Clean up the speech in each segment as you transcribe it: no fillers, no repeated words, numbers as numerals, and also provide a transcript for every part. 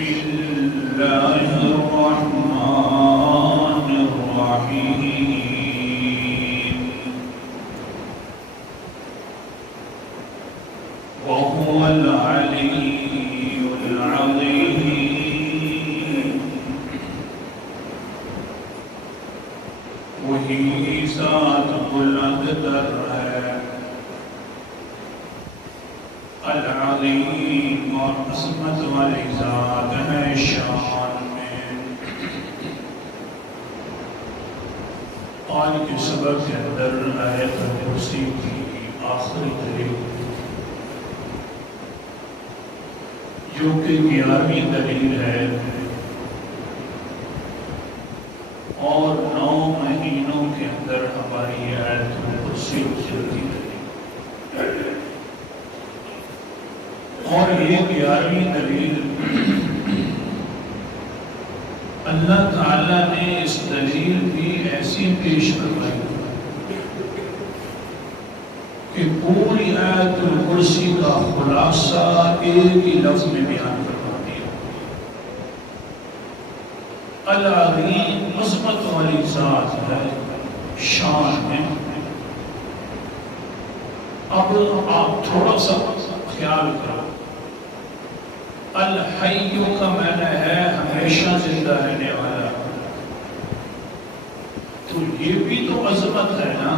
الله الرحمن الرحيم وهو العلي العظيم وہی ذات بلند تر ہے العظیم اور عظمت والی ذات ہے شان میں. آج کے سبق کے اندر آیت کرسی کی آخری دلیل جو کہ 11ویں دلیل ہے اور 9 مہینوں کے اندر ہماری آیت کرسی چلتی رہی. اور یہ 11ویں دلیل اللہ تعالیٰ نے اس دلیل بھی ایسی پیش کروائی کہ پوری آیت الکرسی کا خلاصہ ایک ہی لفظ میں بیان کروا دیا. العظیم عظمت والی ذات ہے شان ہے. اب آپ تھوڑا سا خیال کرو. الحی کا معنی ہے ہمیشہ زندہ رہنے والا. تو یہ بھی تو عظمت ہے نا.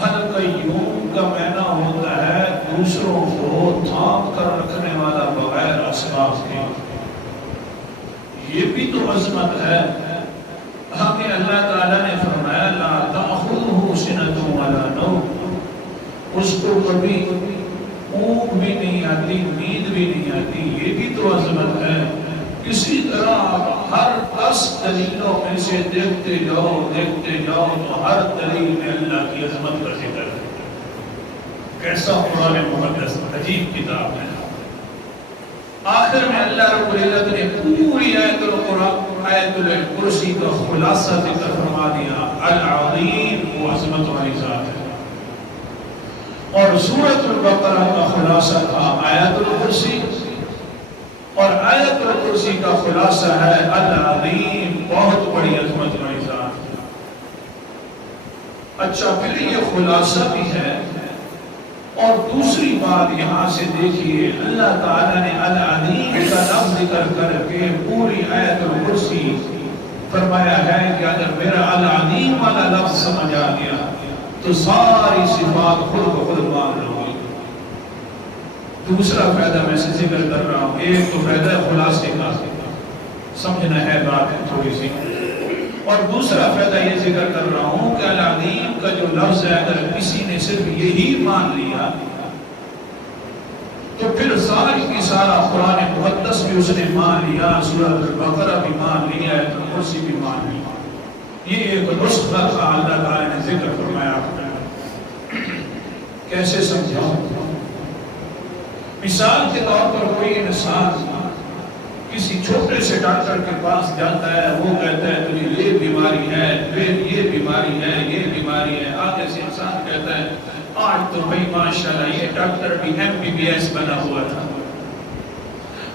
القیوم کا معنی ہوتا ہے دوسروں کو تھام کر رکھنے والا بغیر اسباب کے. یہ بھی تو عظمت ہے. ہمیں اللہ تعالیٰ نے فرمایا لا تأخذہ سنۃ ولا نوم. اس کو کبھی اونگ بھی نہیں آتی, نیند بھی نہیں آتی. یہ بھی تو عظمت ہے. اسی طرح ہر 10 دلیلوں میں سے دیکھتے جاؤ تو ہر دلیل میں اللہ کی عظمت کا ذکر ہے. کیسا قرآن مقدس عجیب کتاب ہے. آخر میں اللہ رب العزت نے پوری آیت الکرسی کا خلاصہ ذکر فرما دیا. العظیم وہ عظمت والی ذات ہے. اور سورۃ البقرہ کا خلاصہ تھا آیت الکرسی, اور آیت الکرسی کا خلاصہ ہے العظیم بہت بڑی عظمت والی ذات. اچھا پھر یہ خلاصہ بھی ہے. اور دوسری بات یہاں سے دیکھیے, اللہ تعالیٰ نے العظیم کا لفظ ذکر کر کے پوری آیت الکرسی فرمایا ہے کہ اگر میرا العظیم والا لفظ سمجھ آ گیا تو ساری صفات خود بخود مان لو گی. دوسرا فائدہ میں سے ذکر کر رہا ہوں. ایک تو فائدہ خلاصے کا سمجھنا ہے بات ہے تھوڑی سی, اور دوسرا فائدہ یہ ذکر کر رہا ہوں کہ العظیم کا جو لفظ ہے اگر کسی نے صرف یہی مان لیا تو پھر ساری کی سارا قرآن مقدس بھی اس نے مان لیا, سورۃ البقرہ بھی مان لیا, آیت الکرسی بھی مان لیا. یہ ایک نسخہ تھا اللہ تعالی نے ذکر فرمایا. کیسے سمجھاؤں؟ مثال کے طور پر کوئی انسان کسی چھوٹے سے ڈاکٹر کے پاس جاتا ہے, وہ کہتا ہے تجھے یہ بیماری ہے, پھر یہ بیماری ہے, یہ بیماری ہے. آگے سے انسان کہتا ہے آج تو بھائی ماشاءاللہ یہ ڈاکٹر بھی MBBS بنا ہوا تھا.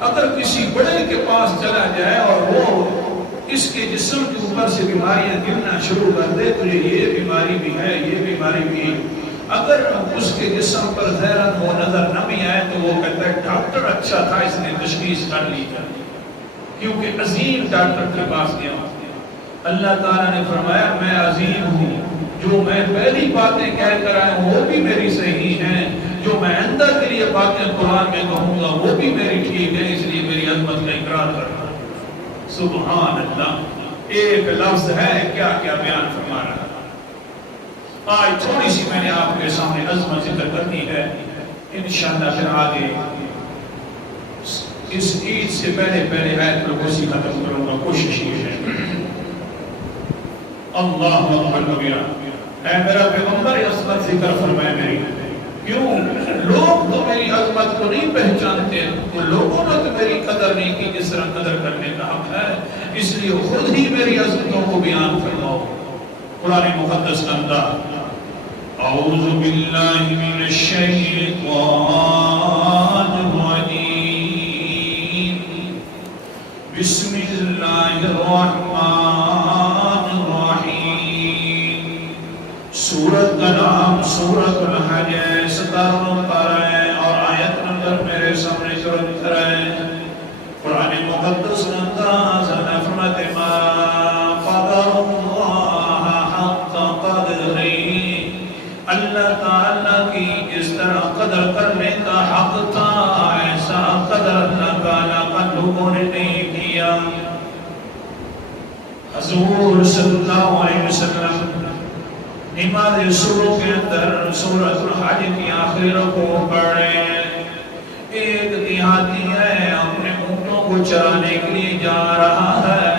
اگر کسی بڑے کے پاس چلا جائے اور وہ اس کے جسم کے اوپر سے بیماریاں گرنا شروع کر دے, تو یہ بیماری بھی ہے, یہ بیماری بھی ہے. اگر اس کے جسم پر ظاہراً وہ نظر نہ بھی آئے تو وہ کہتا ہے ڈاکٹر اچھا تھا, اس نے تشخیص کر لی کیونکہ عظیم ڈاکٹر کے پاس گیا. اللہ تعالیٰ نے فرمایا میں عظیم ہوں, جو میں پہلی باتیں کہہ کر آیا ہوں وہ بھی میری صحیح ہیں, جو میں اندر کے لیے باتیں قرآن میں کہوں گا وہ بھی میری ٹھیک ہے, اس لیے میری عظمت کا اقرار کر رہا ہوں. سبحان اللہ. ایک لفظ ہے کیا کیا بیان فرما رہا ہے. آج تھوڑی سی میں نے آپ کے سامنے عظمت ذکر کرنی ہے, انشاءاللہ پھر آگے اس عید سے پہلے آیت الکرسی ختم کروں گا. کوشش یہ ہے. اللہ اکبر کبیرہ. اے میرا پیغمبر عظمت ذکر فرمائے میری. کیوں؟ لوگ تو میری عظمت کو نہیں پہچانتے, تو لوگوں نے تو میری قدر نہیں کی جس طرح قدر کرنے کا حق ہے. اس لیے خود ہی میری عظمتوں کو بیان فرماؤ. قرآن مقدس کا انداز. اعوذ باللہ من الشیطان الرجیم. کلام سورۃ الحج 57 پارہ ہے اور آیت نمبر میرے سامنے چلت ہے۔ قرآن مقدس انداز نفرت ما قدر اللہ حق قدری، اللہ تعالیٰ کی جس طرح قدر کرنے کا حق تھا ایسا قدر اللہ تعالیٰ کا لوگوں نے نہیں کیا۔ حضور صلی اللہ علیہ وسلم نماز صبح کے اندر سورۃ الحج کی آخری رکوع پڑھ رہے ہیں۔ ایک دیہاتی ہے اپنے اونٹوں کو چرانے کے لیے جا رہا ہے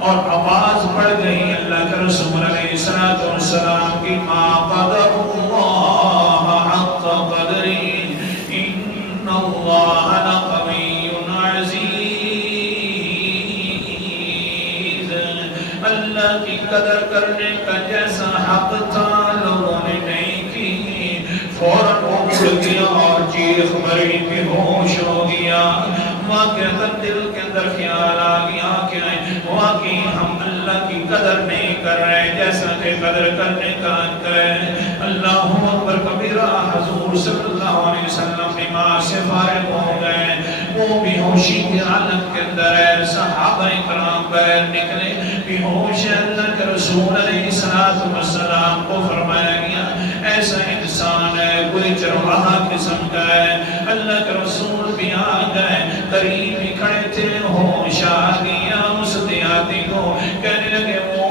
اور آواز پڑ گئی اللہ کے رسول علیہ السلام کی ما قدر اللہ حق قدری ان اللہ لقوی عزیز، اللہ کی قدر کرنے کا جیسا حق تھا لوگوں نے نہیں کی۔ فوراً وہ اٹھ گیا اور چیخ مری بے ہوش ہو گیا۔ واقعہ دل کے اندر خیال آ گیا کہ واقعی ہم اللہ کی قدر نہیں کر رہے جیسا کہ قدر کرنے کا ہے۔ اللہ اکبر کبیرہ۔ حضور صلی اللہ علیہ وسلم نماز سے فارغ ہو گئے، وہ بے ہوشی کی حالت کے اندر ہے۔ صحابہ کرام باہر نکلے، بے ہوش اللہ کے رسول علیہ السلام کو فرمایا گیا ایسا انسان ہے کوئی چرواہا قسم کا ہے۔ اللہ کے رسول بھی آ گئے، قریب ہی کھڑے تھے، ہوش آ گیا اس دیہاتی کو۔ کہنے لگے وہ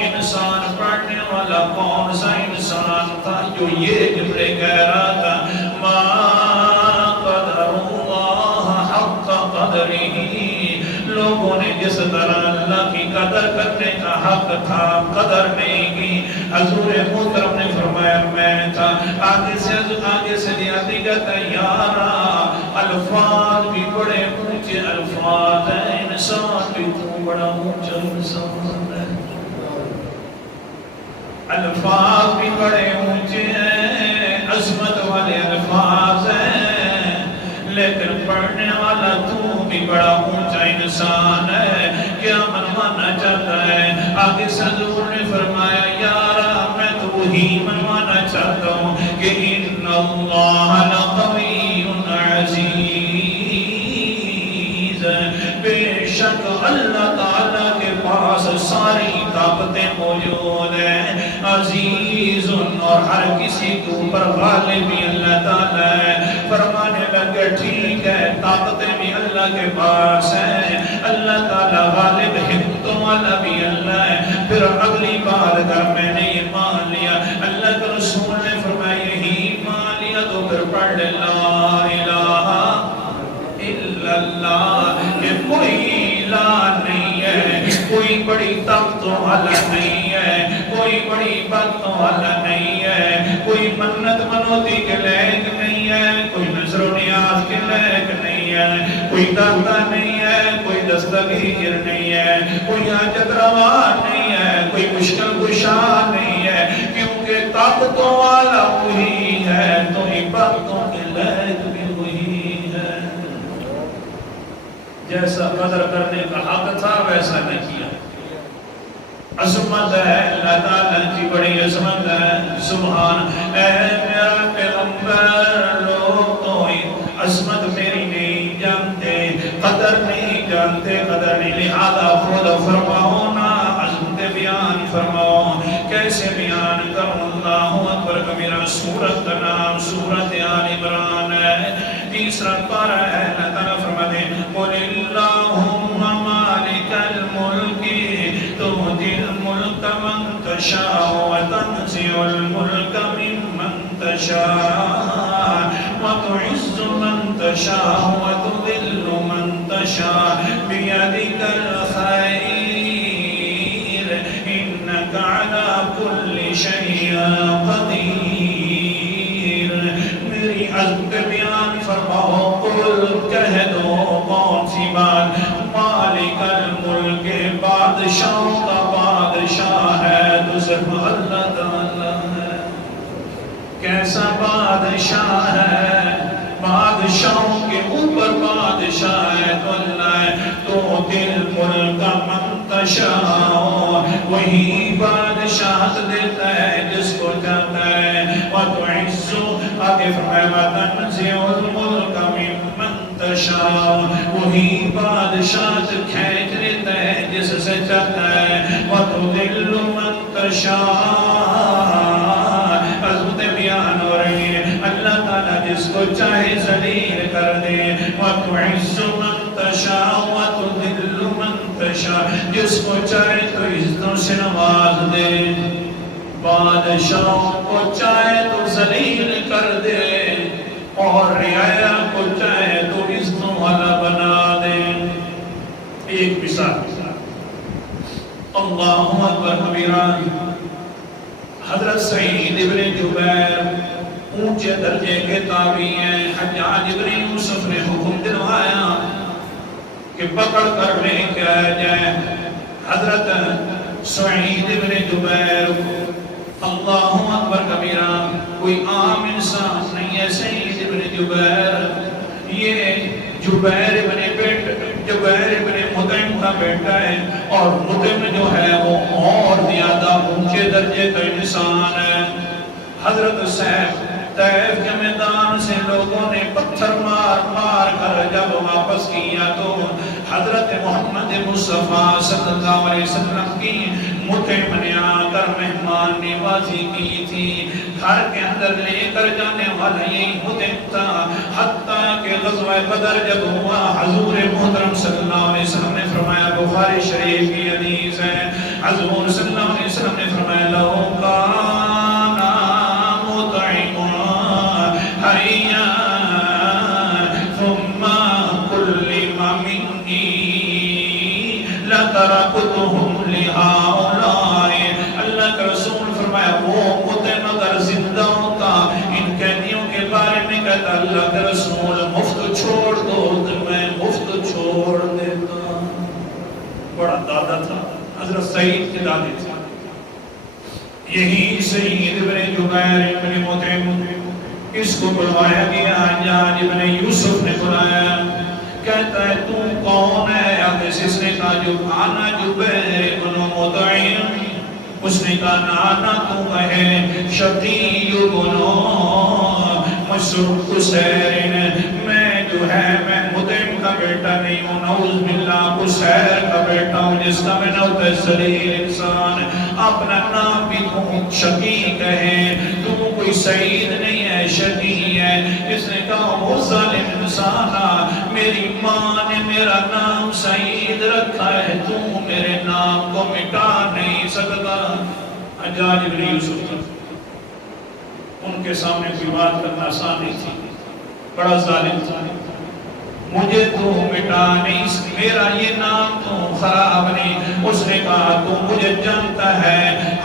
انسان پڑھنے والا کون سا انسان تھا جو یہ جملے کہہ رہا تھا ما قدر اللہ حق قدری، لوگوں نے جس طرح اللہ کی قدر کرنے کا حق تھا قدر نہیں کی۔ حضور محترم نے فرمایا میں تھا آگے سے دیاتی کہتا ہے یارا الفاظ بھی بڑے اونچے الفاظ ہیں، انسان بھی تو بڑا اونچا انسان ہے، الفاظ بھی بڑے اونچے ہیں، عظمت والے الفاظ ہیں، لیکن پڑھنے والا تو بھی بڑا اونچا انسان ہے۔ کیا منوانا چاہتا ہے؟ آگے سے حضور نے فرمایا یارا میں تو وہی منوانا چاہتا ہوں کہ ان اللہ لقوی عزیز، بے شک اللہ تعالیٰ کے پاس ساری طاقتیں موجود ہیں، عزیز اور ہر کسی کے اوپر غالب بھی اللہ تعالیٰ ہے۔ فرمانے لگے ٹھیک ہے طاقتیں بھی اللہ کے پاس ہیں، اللہ تعالیٰ غالب حکمتوں والا بھی اللہ ہے۔ پھر اگلی بات اگر میں نے یہ مان لیا اللہ کے رسول نے فرمایا یہی مان لیا تو پھر پڑھ لے لا الہ الا اللہ، کہ کوئی لا نہیں ہے، کوئی بڑی طاقتوں والا نہیں ہے، کوئی بڑی باتوں والا نہیں ہے، کوئی منت منوتی کے لائق نہیں ہے، کوئی نظر و نیاز کے لائق نہیں ہے، کوئی داتا نہیں ہے، کوئی دستگیر نہیں ہے، کوئی حاجت روا نہیں ہے، کوئی مشکل کشا نہیں ہے، کیونکہ طاقتوں والا وہی ہے تو عبادتوں کے لائق بھی وہی ہے۔ جیسا قدر کرنے کا حق تھا ویسا نہ کیا۔ عظمت ہے اللہ تعالیٰ کی بڑی عظمت ہے، سبحان اے میرا پیغمبر لوگ تو عظمت میری نہیں جانتے، قدر نہیں جانتے، قدر نہیں، لہذا خود فرماؤ نا عظمت بیان فرماؤ، کیسے بیان کروں؟ اللہ اکبر کبیرہ۔ سورت کا نام سورت آل عمران ہے، تیسرا پارہ ہے۔ اللہ تعالیٰ فرماتے ہیں قل اللہم مالک الملک تؤتی الملک من تشاء وتنزع الملک ممن تشاء وتعز من تشاء وتذل من تشاء بیدک الخیر انک علی کل شیء قدیر۔ میری عظمت بیان فرماؤ، قل کہہ دو کون سی بات؟ مالک الملک، بادشاہوں کا بادشاہ ہے تو صرف اللہ تعالیٰ ہے۔ کیسا بادشاہ ہے؟ بادشاہوں کے اوپر بادشاہ ہے تو اللہ ہے۔ تو دل ملک من تشاء، وہی بادشاہت دیتا ہے جس کو چاہتا ہے، وتعز، آگے فرمایا وتنزع الملک ممن تشاء، وہی بادشاہت کھینچ لیتا ہے جس سے چاہتا ہے، وتذل من تشاء، عظمتیں بیان ہو رہی ہیں، اللہ تعالیٰ جس کو چاہے ذلیل کر دے، وتعز من تشاء وتذل من تشاء، جس کو چاہے تو عزتوں سے نواز دے، بادشاہوں کو چاہے تو ذلیل کر دے، اور رعایا کو چاہے تو عزتوں والا بنا دے۔ ایک مثال، اللہ اکبر کبیرہ، حضرت سعید ابن جبیر اونچے درجے کے تابعی ہیں، حجاج ابن یوسف نے حکم دلوایا کہ پکڑ کر لے کے آیا جائے حضرت سعید ابن جبیر کو۔ اللہ اکبر کبیرہ، کوئی عام انسان نہیں ہے سعید ابن جبیر، یہ جبیر ابن مطعم کا بیٹا ہے، اور مطعم جو ہے وہ اور زیادہ اونچے درجے کا انسان ہے۔ حضرت صاحب طیف کے میدان سے لوگوں نے پتھر مار مار کر جب واپس کیا تو حضرت محمد مصطفیٰ صلی اللہ علیہ وسلم کی مطعم نے آ کر مہمان نوازی کی تھی، گھر کے اندر لے کر جانے والا یہی مطعم تھا، حتیٰ کہ غزوہ بدر جب ہوا حضور محترم صلی اللہ علیہ وسلم نے فرمایا، بخاری شریف کی حدیث ہے، حضور صلی اللہ علیہ وسلم نے فرمایا لو کان مطعم حیا ثم کلم منی لترکتهم لہؤلاء، اللہ کا رسول فرمایا وہ مطعم اگر زندہ ہوتا ان قیدیوں کے بارے میں کہتا اللہ کا رسول مفت چھوڑ دو تو میں مفت چھوڑ دیتا۔ بڑا دادا تھا حضرت سعید کے دادے تھے، یہی سعید ابن جبیر ابن مطعم، اس کو بلوایا گیا، حجاج ابن یوسف نے بلایا، کہتا ہے تو کون ہے؟ آگے سے اس نے کہا جو آنا جبیر ابن مطعم، اس نے کہا نانا تو ہے شقی ابن مسروق قصیر، میں جو ہے میں مطعم کا بیٹا نہیں ہوں، نعوذ باللہ قصیر کا بیٹا ہوں جس کا میں نوت ذلیل انسان، اپنا نام بھی تم شقی کہے، تم کوئی سعید نہیں ہے شقی ہے۔ اس نے کہا وہ ظالم انسانا، میری ماں نے میرا نام سعید رکھا ہے، تو میرے نام کو مٹا نہیں سکتا۔ حجاج ابن یوسف ان کے سامنے کوئی بات کرنا آسان نہیں تھی، بڑا ظالم تھا، مجھے تو مٹا نہیں، میرا یہ نام تو خراب نہیں۔ اس نے کہا تو مجھے جانتا ہے،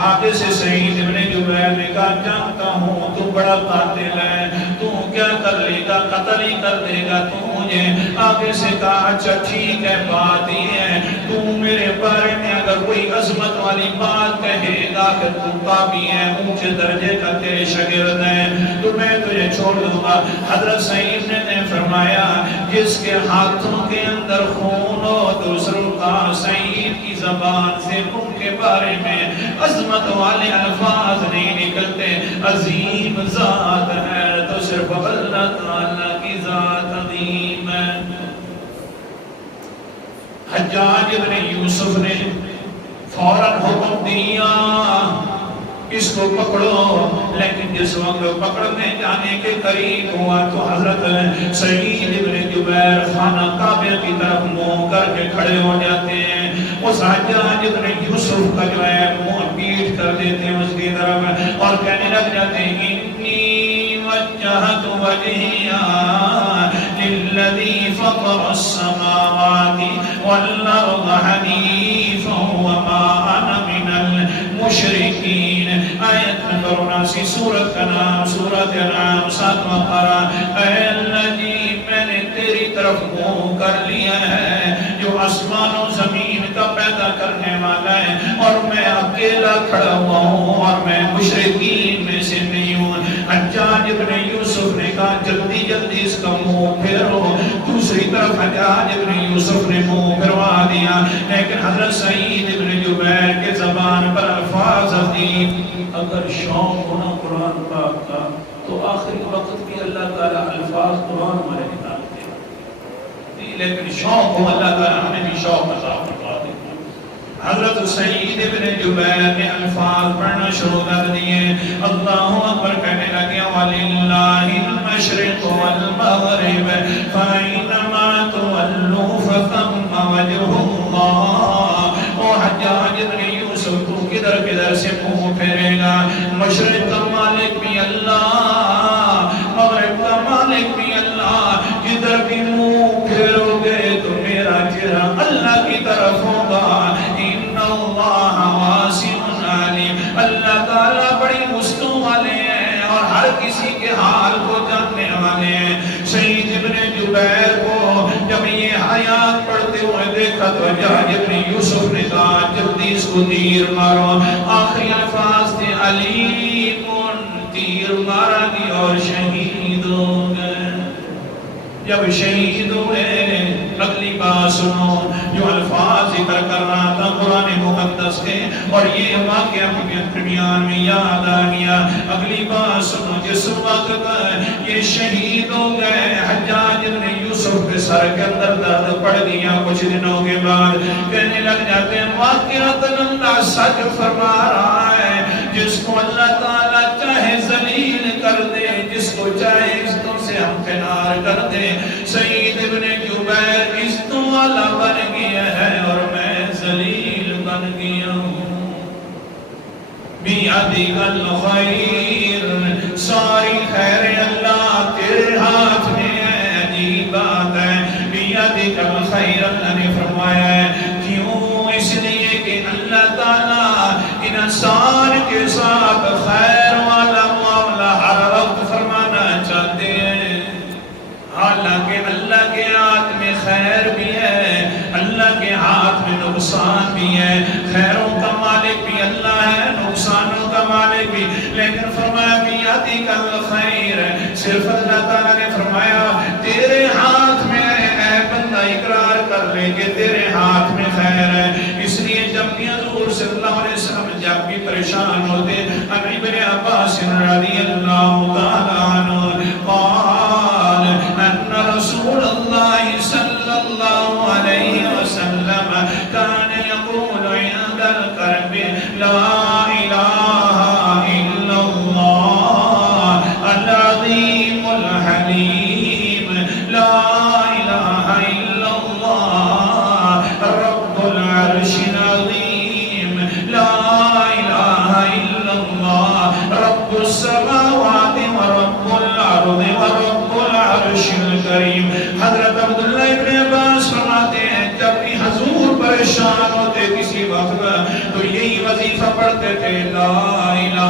آگے سے سعید ابن جبیر نے کہا جانتا ہوں تو بڑا قاتل ہے، تو کیا کر لے گا؟ قتل ہی کر دے گا تو مجھے۔ آگے سے کہا اچھا ٹھیک ہے، بات یہ ہے تو میرے بارے میں اگر کوئی عظمت والی بات کہے گا کہ تو قابی ہے، اونچے درجے کا تیرے شاگرد ہے، تو میں تجھے چھوڑ دوں گا۔ حضرت سعید نے فرمایا جس کے ہاتھوں کے اندر خون ہو دوسروں کا، سعید کی زبان سے ان کے بارے میں عظمت والے الفاظ نہیں نکلتے، عظیم ذات ہے تو صرف اللہ تعالیٰ کی ذات عظیم ہے۔ حجاج ابن یوسف نے فوراً حکم دیا اس کو پکڑو، لیکن جس وقت پکڑنے جانے کے قریب ہوا تو حضرت سعید ابن جبیر خانہ کعبہ کی طرف منہ کر کے کھڑے ہو جاتے ہیں، اس حجاج ابن یوسف کا جو ہے منہ پیٹ کر دیتے ہیں اس کی طرف، اور کہنے لگ جاتے ہیں انی وجہت وجہیا للذی فطر السماوات والارض حنیفا وما انا من المشرکین۔ آیت نمبر 79 سورت کا نام سورت انعام 7واں پارہ۔ اے اللہ جی میں نے تیری طرف منہ کر لیا ہے جو آسمان و زمین کا پیدا کرنے والا ہے، اور میں اکیلا کھڑا ہوا ہوں اور میں مشرکین میں سے نہیں ہوں۔ حجاج ابن یوسف نے کہا جلدی جلدی اس کا منہ پھیرو۔ دوسری طرف طرف حجاج ابن یوسف نے منہ پھروا دیا، لیکن حضرت سعید ابن جبیر کے زبان پر الفاظ عظیم، اگر شوق ہونا قرآن پاک کا تو آخری وقت بھی اللہ تعالیٰ الفاظ قرآن میں نکالتے ہیں، لیکن شوق ہو اللہ تعالیٰ ہمیں بھی شوق عطا فرما دے۔ حضرت سعید ابن جبیر نے الفاظ پڑھنا شروع کر دیے، اللہ اکبر کہنے لگے، وَلِلَّهِ الْمَشْرِقُ وَالْمَغْرِبُ فَأَيْنَمَا تُوَلُّوا فَثَمَّ وَجْهُ اللَّهِ۔ او حجاج ابن یوسف تو کدھر کدھر سے منہ پھیرے گا، مشرق کا مالک بھی اللہ، مغرب کا مالک بھی اللہ، کدھر بھی منہ پھیرو گے تو میرا چہرہ اللہ کی طرف ہوگا۔ اللہ واسع علیم، اللہ تعالیٰ بڑی وسعتوں والے ہیں اور ہر کسی کے حال کو جاننے والے ہیں۔ سعید ابن جبیر کو جب یہ آیات پڑھتے ہوئے دیکھا تو حجاج ابن یوسف نے کہا جلدی اس کو تیر مارو۔ آخری الفاظ تھے علیم، تیر مارا گیا اور شہید ہو گئے۔ جب شہید ہوئے اگلی بات سنو، جو الفاظ ذکر کر رہا تھا قرآن مقدس کے اور یہ واقعہ درمیان میں یاد آ گیا۔ اگلی بات سنو، جس وقت یہ شہید ہو گئے حجاج ابن یوسف کے سر کے اندر درد پڑ گیا، کچھ دنوں کے بعد کہنے لگ جاتے ہیں واقعتاً اللہ سچ فرما رہا ہے، جس کو اللہ تعالیٰ چاہے ذلیل کر دے، جس کو چاہے عزتوں سے ہمکنار کر دے۔ سعید ابن جبیر عزتوں والا بن گیا ہے اور میں ذلیل بن گیا ہوں۔ بیعدک الخیر، ساری خیر اللہ تیرے ہاتھ میں ہے، عجیب بات ہے۔ بیعدک الخیر، اللہ نے فرمایا ہے، کیوں؟ اس لیے کہ اللہ تعالیٰ انسان کے ساتھ خیر والا معاملہ ہر وقت فرمانا چاہتے ہیں، حالانکہ اللہ کے ہاتھ میں خیر بھی ہے، اللہ کے ہاتھ میں نقصان بھی ہے، خیروں کا مالک بھی اللہ ہے، نقصانوں کا مالک بھی، لیکن فرمایا بیعدک الخیر، صرف اللہ تعالیٰ نے فرمایا تیرے ہاتھ میں اے بندہ اقرار کر لے کہ تیرے ہاتھ میں خیر ہے۔ اس لیے جب بھی حضور صلی اللہ علیہ وسلم جب بھی پریشان ہوتے، ابن عباس رضی اللہ تعالیٰ عنہ قال ان رسول اللہ صلی اللہ علیہ وسلم كان يقول عند الكرب لا الہ الا اللہ العظیم الحلیم، لا الہ الا اللہ رب العرش العظیم، لا الہ الا اللہ رب السماوات ورب الارض ورب العرش الکریم۔ حضرت عبداللہ ابن عباس فرماتے ہیں جب بھی حضور پریشان ہوتے کسی وقت تو یہی وظیفہ پڑھتے تھے، لا الہ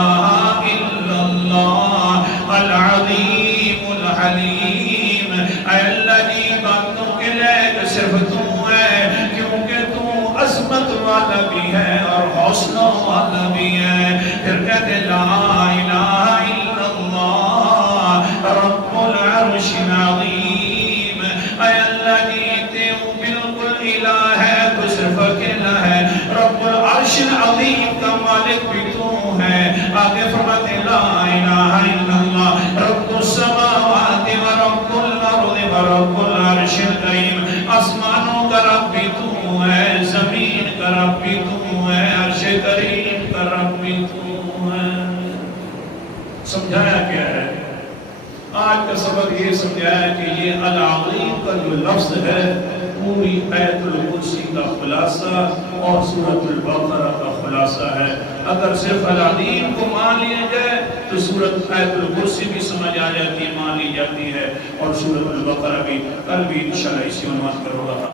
الا اللہ العظیم الحلیم، اے اللہ کی باتوں کے لائق صرف تو ہے، کیونکہ تو عظمت والا بھی ہے اور حوصلہ والا بھی ہے۔ پھر کہتے لا الہ الا اللہ رب العرش العظیم، اے اللہ کی تو بالکل الہ ہے، تو صرف اکیلا ہے، رب العرش العظیم کا مالک بھی تو ہے۔ آگے فرماتے لا الہ الا اللہ رب السماوات ورب الارض ورب العرش الکریم، آسمانوں کا رب بھی تو ہے، زمین کا رب بھی تو ہے، عرش کریم کا رب بھی تو ہے۔ سمجھایا کیا ہے؟ آج کا سبق یہ سمجھایا کہ یہ العظیم کا جو لفظ ہے پوری آیت الکرسی کا خلاصہ اور سورۃ البقرہ کا خلاصہ ہے۔ اگر صرف العظیم کو مان لیا جائے تو سورۃ آیت الکرسی بھی سمجھ آ جاتی ہے، مان لی جاتی ہے، اور سورۃ البقرہ بھی۔ کل بھی انشاءاللہ اسی عنوان پر ہوگا۔